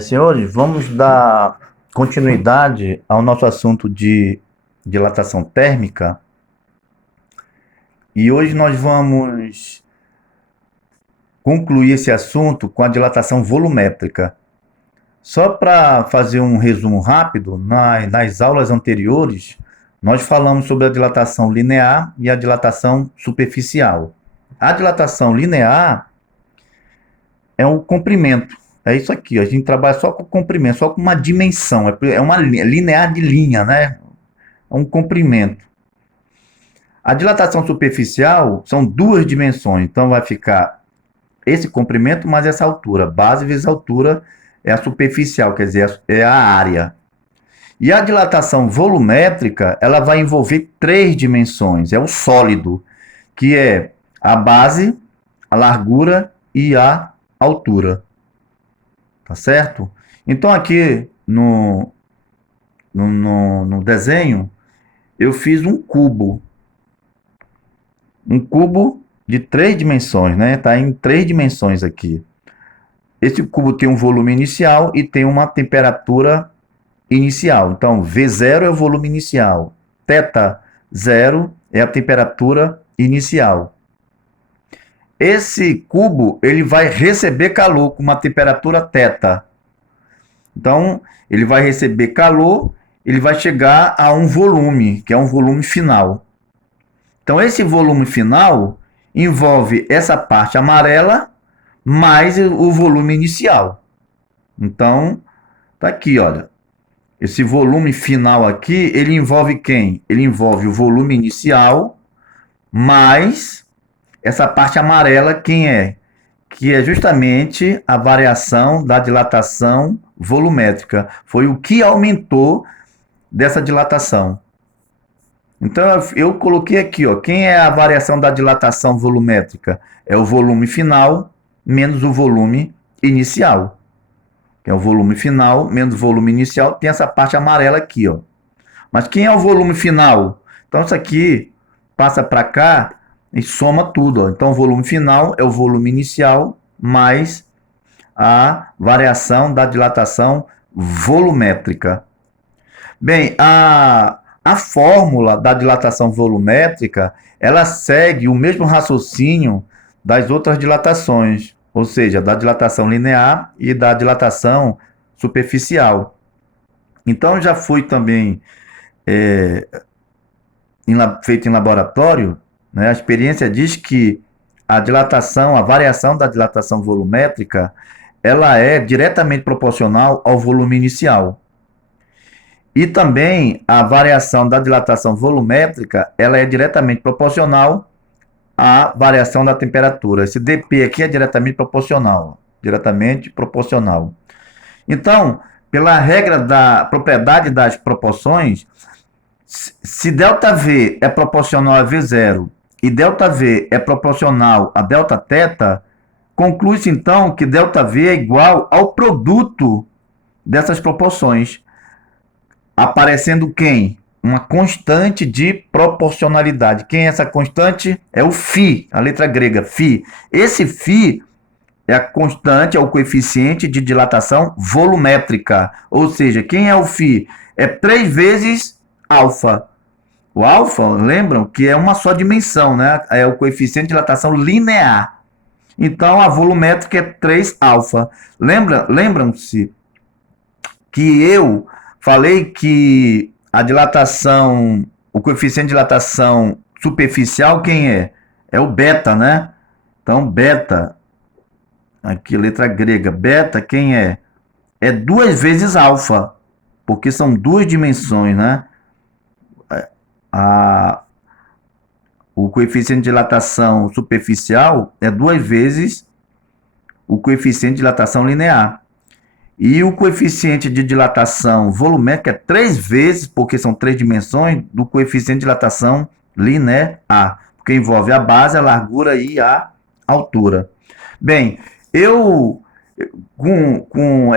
Senhores, vamos dar continuidade ao nosso assunto de dilatação térmica e hoje nós vamos concluir esse assunto com a dilatação volumétrica. Só para fazer um resumo rápido, nas aulas anteriores nós falamos sobre a dilatação linear e a dilatação superficial. A dilatação linear é um comprimento. É isso aqui, ó. A gente trabalha só com comprimento, só com uma dimensão. É uma linear de linha, né? É um comprimento. A dilatação superficial são duas dimensões. Então vai ficar esse comprimento mais essa altura. Base vezes altura é a superficial, quer dizer, é a área. E a dilatação volumétrica, ela vai envolver três dimensões. É o sólido, que é a base, a largura e a altura. Tá certo? Então aqui no desenho eu fiz um cubo. Um cubo de três dimensões, né? Tá em três dimensões aqui. Esse cubo tem um volume inicial e tem uma temperatura inicial. Então, V0 é o volume inicial. θ0 é a temperatura inicial. Esse cubo ele vai receber calor com uma temperatura θ. Então, ele vai receber calor, ele vai chegar a um volume, que é um volume final. Então, esse volume final envolve essa parte amarela mais o volume inicial. Então, tá aqui, olha. Esse volume final aqui, ele envolve quem? Ele envolve o volume inicial mais essa parte amarela, quem é? Que é justamente a variação da dilatação volumétrica. Foi o que aumentou dessa dilatação. Então eu coloquei aqui, ó, quem é a variação da dilatação volumétrica? É o volume final menos o volume inicial. Que é o volume final menos o volume inicial, tem essa parte amarela aqui, ó. Mas quem é o volume final? Então isso aqui passa para cá e soma tudo, ó. Então o volume final é o volume inicial mais a variação da dilatação volumétrica. Bem, a fórmula da dilatação volumétrica, ela segue o mesmo raciocínio das outras dilatações, ou seja, da dilatação linear e da dilatação superficial. Então já foi também feito em laboratório, né? A experiência diz que a dilatação, a variação da dilatação volumétrica, ela é diretamente proporcional ao volume inicial. E também a variação da dilatação volumétrica, ela é diretamente proporcional à variação da temperatura. Esse dp aqui é diretamente proporcional, diretamente proporcional. Então, pela regra da propriedade das proporções, se ΔV é proporcional a V0 e ΔV é proporcional a Δθ, conclui-se então que ΔV é igual ao produto dessas proporções, aparecendo quem? Uma constante de proporcionalidade. Quem é essa constante? É o φ, a letra grega, φ. Esse φ é a constante, é o coeficiente de dilatação volumétrica. Ou seja, quem é o φ? É 3 vezes alfa. O alfa, lembram que é uma só dimensão, né? É o coeficiente de dilatação linear. Então, a volumétrica é 3 alfa. Lembram-se que eu falei que a dilatação, o coeficiente de dilatação superficial, quem é? É o beta, né? Então, beta, aqui letra grega, beta, quem é? É 2 vezes alfa, porque são duas dimensões, né? O coeficiente de dilatação superficial é 2 vezes o coeficiente de dilatação linear. E o coeficiente de dilatação volumétrica é 3 vezes, porque são 3 dimensões, do coeficiente de dilatação linear, porque envolve a base, a largura e a altura. Bem, eu com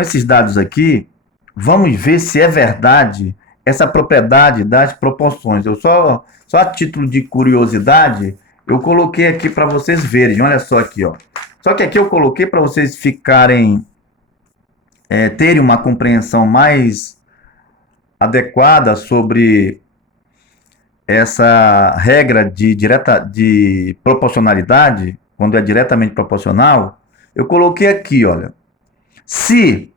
esses dados aqui, vamos ver se é verdade essa propriedade das proporções. Eu só a título de curiosidade, eu coloquei aqui para vocês verem. Olha só aqui, ó. Só que aqui eu coloquei para vocês ficarem terem uma compreensão mais adequada sobre essa regra de proporcionalidade, quando é diretamente proporcional, eu coloquei aqui, olha, se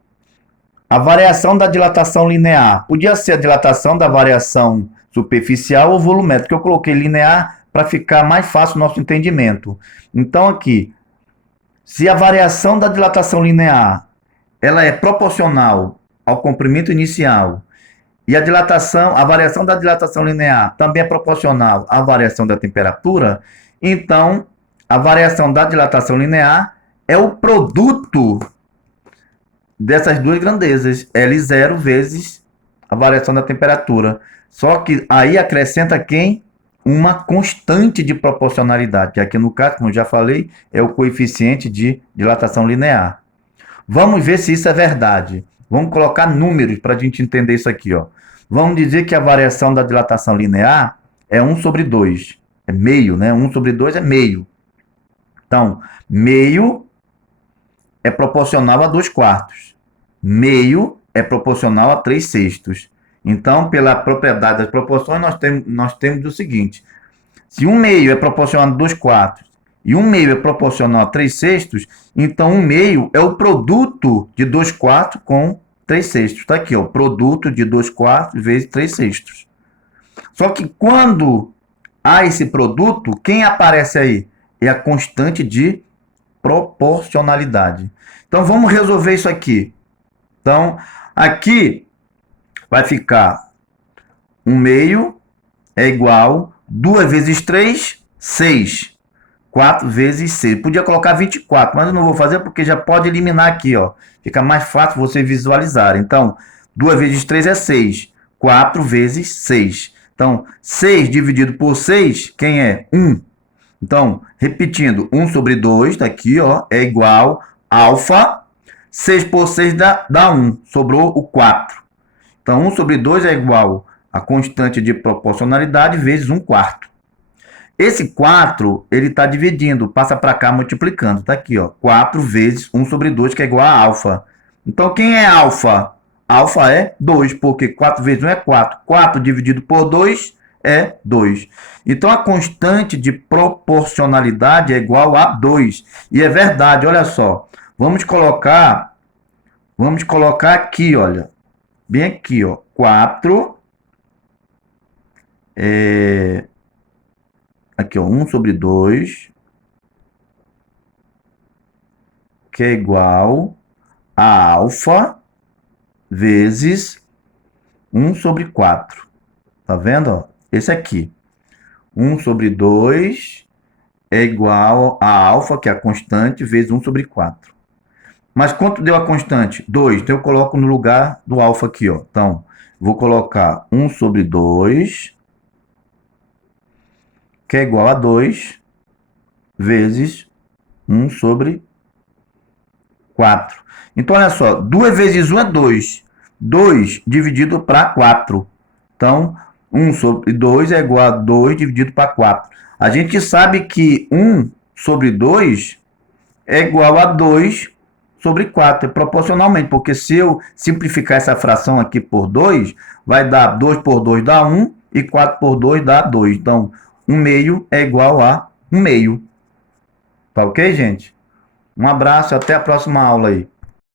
a variação da dilatação linear podia ser a dilatação da variação superficial ou volumétrica, eu coloquei linear para ficar mais fácil o nosso entendimento. Então aqui, se a variação da dilatação linear ela é proporcional ao comprimento inicial e a variação da dilatação linear também é proporcional à variação da temperatura, então a variação da dilatação linear é o produto dessas duas grandezas, L0 vezes a variação da temperatura. Só que aí acrescenta quem? Uma constante de proporcionalidade, que aqui no caso, como eu já falei, é o coeficiente de dilatação linear. Vamos ver se isso é verdade. Vamos colocar números para a gente entender isso aqui, ó. Vamos dizer que a variação da dilatação linear é 1 sobre 2. É meio, né? 1 sobre 2 é meio. Então, meio é proporcional a 2 quartos. Meio é proporcional a 3 sextos. Então, pela propriedade das proporções, nós temos o seguinte. Se 1 meio é proporcional a 2 quartos e 1 meio é proporcional a 3 sextos, então 1 meio é o produto de 2 quartos com 3 sextos. Está aqui, ó, produto de 2 quartos vezes 3 sextos. Só que quando há esse produto, quem aparece aí? É a constante de proporcionalidade. Então, vamos resolver isso aqui. Então, aqui vai ficar 1 meio é igual 2 vezes 3, 6. 4 vezes 6. Podia colocar 24, mas eu não vou fazer porque já pode eliminar aqui, ó. Fica mais fácil você visualizar. Então, 2 vezes 3 é 6. 4 vezes 6. Então, 6 dividido por 6, quem é? 1. Então, repetindo, 1 sobre 2, tá aqui, ó, é igual a alfa. 6 por 6 dá 1. Sobrou o 4. Então, 1 sobre 2 é igual a constante de proporcionalidade vezes 1 quarto. Esse 4, ele está dividindo, passa para cá multiplicando. Está aqui, ó, 4 vezes 1 sobre 2, que é igual a alfa. Então, quem é alfa? Alfa é 2, porque 4 vezes 1 é 4. 4 dividido por 2 é 2. Então, a constante de proporcionalidade é igual a 2. E é verdade, olha só. Vamos colocar aqui, olha. Bem aqui, ó. 4 aqui, ó, 1 sobre 2, que é igual a alfa vezes 1 sobre 4. Tá vendo? Ó? Esse aqui. 1 sobre 2 é igual a alfa, que é a constante, vezes 1 sobre 4. Mas quanto deu a constante? 2. Então eu coloco no lugar do alfa aqui, ó. Então, vou colocar 1 sobre 2, que é igual a 2, vezes 1 sobre 4. Então, olha só, 2 vezes 1 é 2. 2 dividido para 4. Então, 1 sobre 2 é igual a 2 dividido para 4. A gente sabe que 1 sobre 2 é igual a 2 sobre 4, proporcionalmente, porque se eu simplificar essa fração aqui por 2, vai dar 2 por 2 dá 1 e 4 por 2 dá 2. Então, 1 meio é igual a 1 meio. Tá ok, gente? Um abraço e até a próxima aula aí.